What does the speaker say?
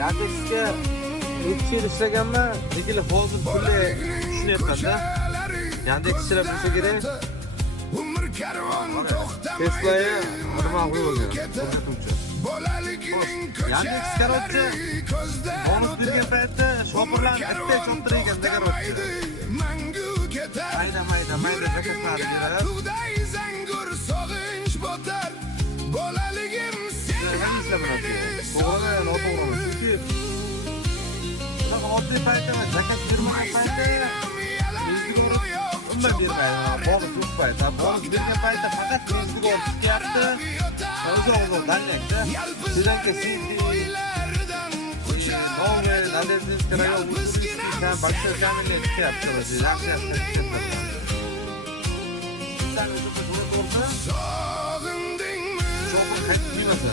Yandex'ga necha yil ishlaganman, lekin hozir pulli tushunyapman-da. Yandex ishlab tursa kerak. Tesla'ga nima bo'lgan? Yandex karochi bonus bergan paytda shopirlarni bitta choptir ekanda karochi. Mayda zakatlar beradi. To'g'rimi, noto'g'rimi? Chunki oddiy paytda zakat bermagan paytda umuman bermaydi. Bonus yo'q paytda. Bonus bergan paytda faqat Facebook'ga chiqyapti. O'zi tanlaydi. Sizdan keyin Nalezni krayon ham boshqa kamerlar chiqyapti. Yaxshi. Sen o'zi to'g'ri bo'lsa, sho'xni qaytib bilmasa.